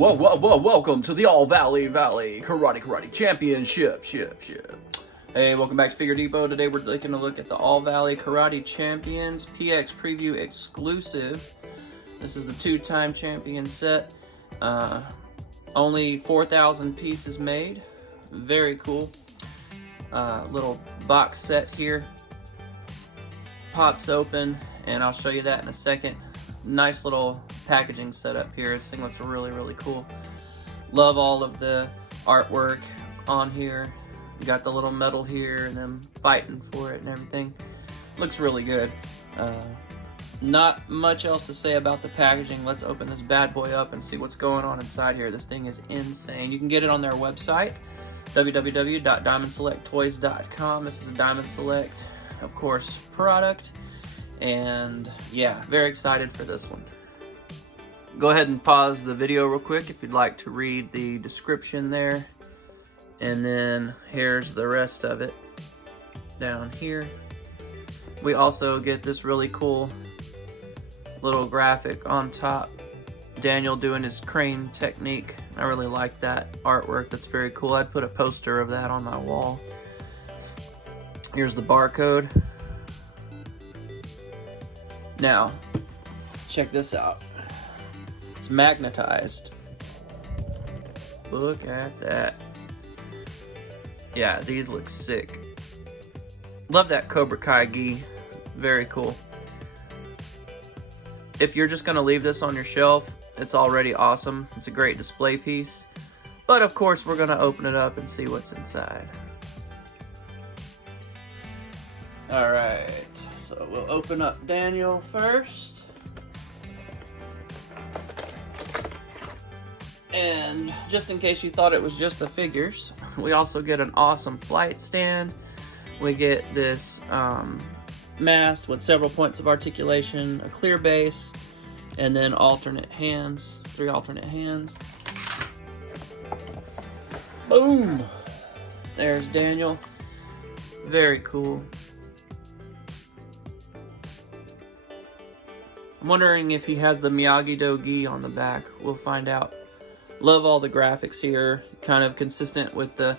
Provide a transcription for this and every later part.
Welcome to the All Valley Karate Championship. Hey, welcome back to Figure Depot. Today we're taking a look at the All Valley Karate Champions PX Preview exclusive. This is the two-time champion set. Only 4,000 pieces made. Very cool. Little box set here. Pops open, and I'll show you that in a second. Nice little packaging setup here. This thing looks really cool. Love all of the artwork on here. You got the little medal here and them fighting for it and everything. Looks really good. Not much else to say about the packaging. Let's open this bad boy up and see what's going on inside here. This thing is insane. You can get it on their website, www.diamondselecttoys.com. This is a Diamond Select, of course, product. And yeah, very excited for this one. Go ahead and pause the video real quick if you'd like to read the description there. And then here's the rest of it down here. We also get this really cool little graphic on top. Daniel doing his crane technique. I really like that artwork. That's very cool. I'd put a poster of that on my wall. Here's the barcode. Now, check this out. It's magnetized. Look at that. Yeah, these look sick. Love that Cobra Kai gi. Very cool. If you're just gonna leave this on your shelf, it's already awesome. It's a great display piece. But of course, we're gonna open it up and see what's inside. All right. So we'll open up Daniel first. And just in case you thought it was just the figures, we also get an awesome flight stand. We get this mast with several points of articulation, a clear base, and then alternate hands, 3 alternate hands. Boom! There's Daniel. Very cool. I'm wondering if he has the Miyagi-Do gi on the back. We'll find out. Love all the graphics here. Kind of consistent with the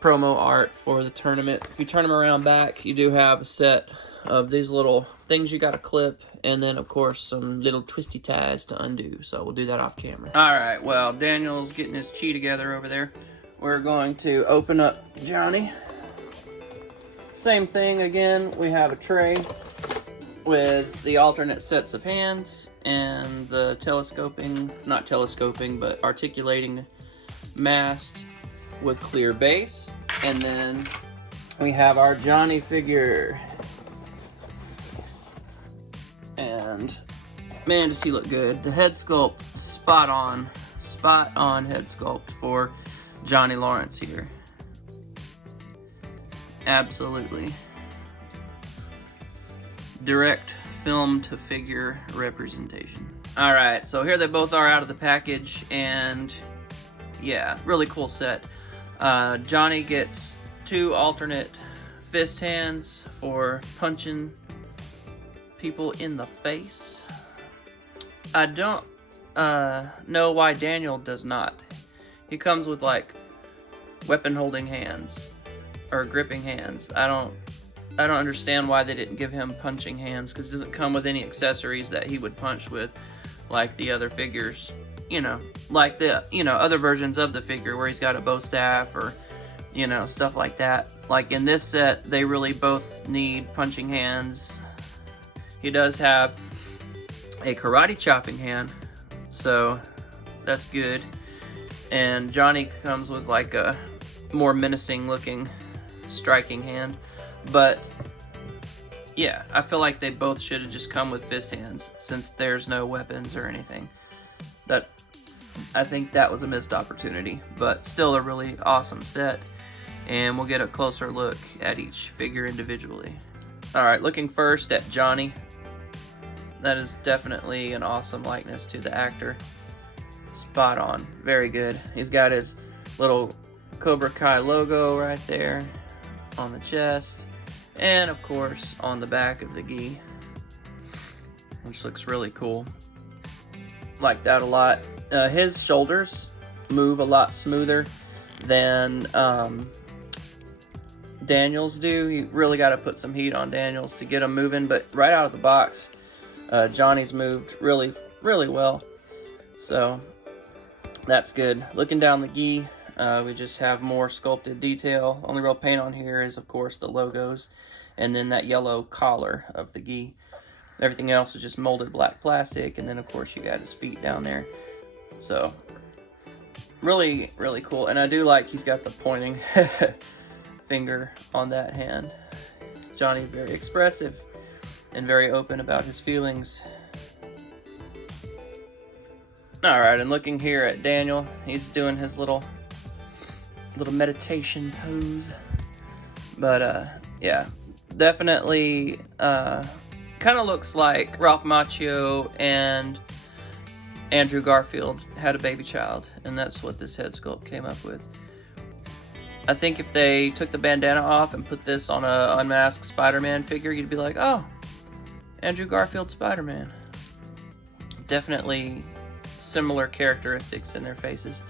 promo art for the tournament. If you turn them around back, you do have a set of these little things you got to clip. And then, of course, some little twisty ties to undo. So we'll do that off camera. Alright, well, Daniel's getting his chi together over there. We're going to open up Johnny. Same thing again. We have a tray with the alternate sets of hands and the not telescoping, but articulating mast with clear base. And then we have our Johnny figure. And man, does he look good. The head sculpt, spot on head sculpt for Johnny Lawrence here. Absolutely. Direct film to figure representation. Alright, so here they both are out of the package, and yeah, really cool set. Johnny gets 2 alternate fist hands for punching people in the face. I don't know why Daniel does not. He comes with like weapon holding hands or gripping hands. I don't understand why they didn't give him punching hands, because it doesn't come with any accessories that he would punch with like the other figures. You know, like the, other versions of the figure where he's got a bow staff or, stuff like that. Like in this set, they really both need punching hands. He does have a karate chopping hand, so that's good. And Johnny comes with like a more menacing looking striking hand. But yeah, I feel like they both should have just come with fist hands since there's no weapons or anything. I think that was a missed opportunity, but still a really awesome set. And we'll get a closer look at each figure individually. Alright, looking first at Johnny. That is definitely an awesome likeness to the actor. Spot on. Very good. He's got his little Cobra Kai logo right there on the chest. And of course on the back of the gi, which looks really cool. like that a lot. His shoulders move a lot smoother than Daniel's do. You really got to put some heat on Daniel's to get him moving, but right out of the box, Johnny's moved really, really well. So that's good. Looking down the gi, we just have more sculpted detail. Only real paint on here is, of course, the logos, and then that yellow collar of the gi. Everything else is just molded black plastic, and then, of course, you got his feet down there. So really, really cool. And I do like he's got the pointing finger on that hand. Johnny, very expressive and very open about his feelings. Alright, and looking here at Daniel, he's doing his little meditation pose. But yeah, definitely kind of looks like Ralph Macchio and Andrew Garfield had a baby child, and that's what this head sculpt came up with. I think if they took the bandana off and put this on a unmasked Spider-Man figure, you'd be like, oh, Andrew Garfield Spider-Man. Definitely similar characteristics in their faces.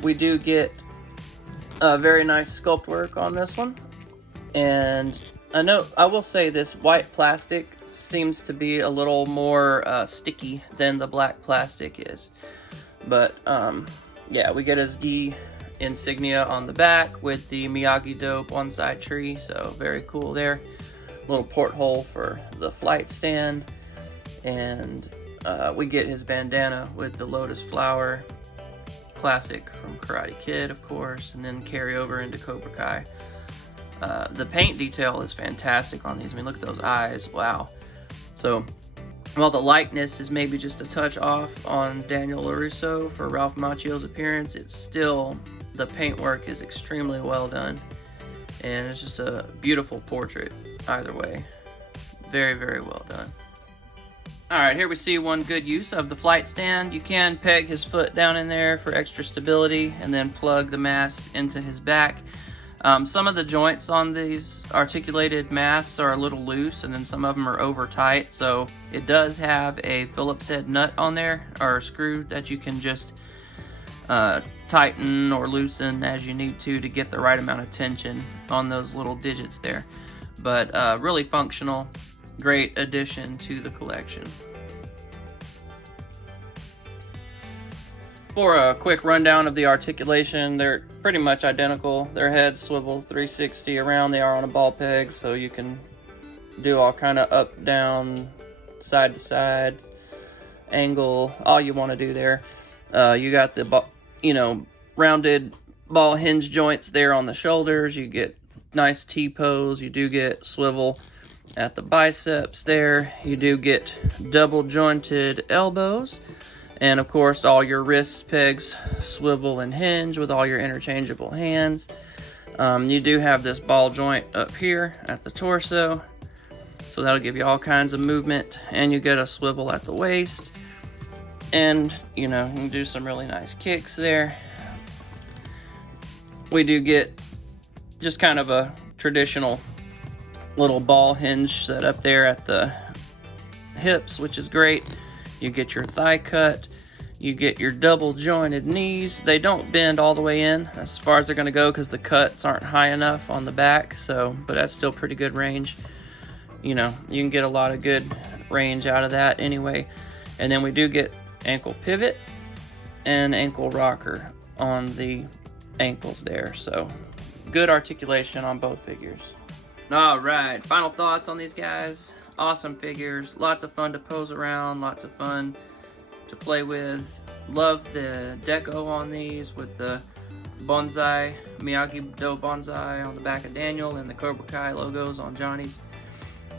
We do get very nice sculpt work on this one, and I will say this white plastic seems to be a little more sticky than the black plastic is. But yeah, we get his gi insignia on the back with the Miyagi-Do bonsai tree, so very cool there. Little porthole for the flight stand, and we get his bandana with the lotus flower, classic from Karate Kid, of course, and then carry over into Cobra Kai. The paint detail is fantastic on these. I mean, look at those eyes. Wow. So, while the likeness is maybe just a touch off on Daniel LaRusso for Ralph Macchio's appearance, it's still, the paintwork is extremely well done. And it's just a beautiful portrait either way. Very, very well done. Alright, here we see one good use of the flight stand. You can peg his foot down in there for extra stability and then plug the mast into his back. Some of the joints on these articulated masts are a little loose, and then some of them are over tight, so it does have a Phillips head nut on there, or a screw that you can just tighten or loosen as you need to get the right amount of tension on those little digits there. But really functional, great addition to the collection. For a quick rundown of the articulation, they're pretty much identical. Their heads swivel 360 around. They are on a ball peg, so you can do all kind of up, down, side to side, angle, all you want to do there. You got the, rounded ball hinge joints there on the shoulders. You get nice T-pose. You do get swivel at the biceps there. You do get double jointed elbows. And of course, all your wrist pegs swivel and hinge with all your interchangeable hands. You do have this ball joint up here at the torso, so that'll give you all kinds of movement. And you get a swivel at the waist, and you can do some really nice kicks there. We do get just kind of a traditional little ball hinge set up there at the hips, which is great. You get your thigh cut. You get your double jointed knees. They don't bend all the way in as far as they're going to go because the cuts aren't high enough on the back. But that's still pretty good range. You can get a lot of good range out of that anyway. And then we do get ankle pivot and ankle rocker on the ankles there. So good articulation on both figures. All right, final thoughts on these guys. Awesome figures, lots of fun to pose around, lots of fun to play with. Love the deco on these with the bonsai, Miyagi-Do bonsai on the back of Daniel and the Cobra Kai logos on Johnny's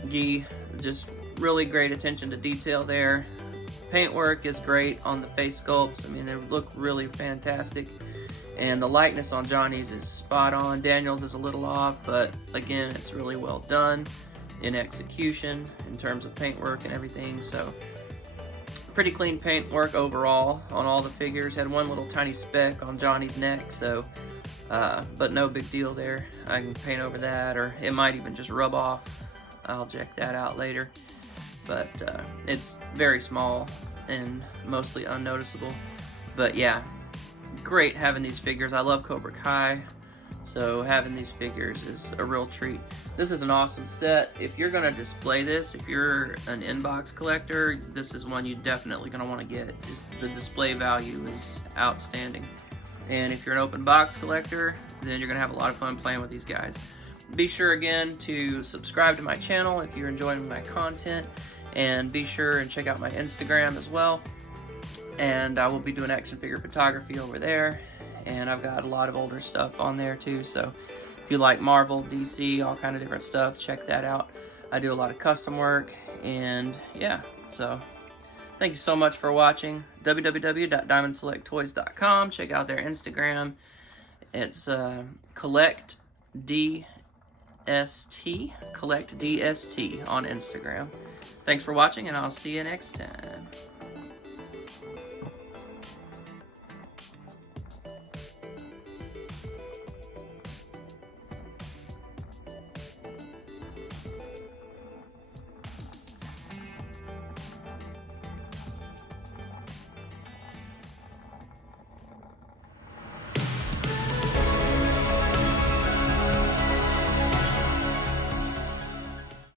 gi. Just really great attention to detail there. Paintwork is great on the face sculpts. I mean, they look really fantastic. And the likeness on Johnny's is spot on. Daniel's is a little off, but again, it's really well done in execution in terms of paintwork and everything. So pretty clean paintwork overall on all the figures. Had one little tiny speck on Johnny's neck, so but no big deal there. I can paint over that, or it might even just rub off. I'll check that out later. but it's very small and mostly unnoticeable. But yeah, great having these figures. I love Cobra Kai, so having these figures is a real treat. This is an awesome set. If you're going to display this, if you're an inbox collector, this is one you're definitely going to want to get. The display value is outstanding. And if you're an open box collector, then you're going to have a lot of fun playing with these guys. Be sure again to subscribe to my channel if you're enjoying my content, and be sure and check out my Instagram as well. And I will be doing action figure photography over there, and I've got a lot of older stuff on there too, so if you like Marvel, DC, all kind of different stuff, check that out. I do a lot of custom work, and yeah, so thank you so much for watching. www.diamondselecttoys.com. Check out their Instagram. It's Collect DST on Instagram. Thanks for watching, and I'll see you next time.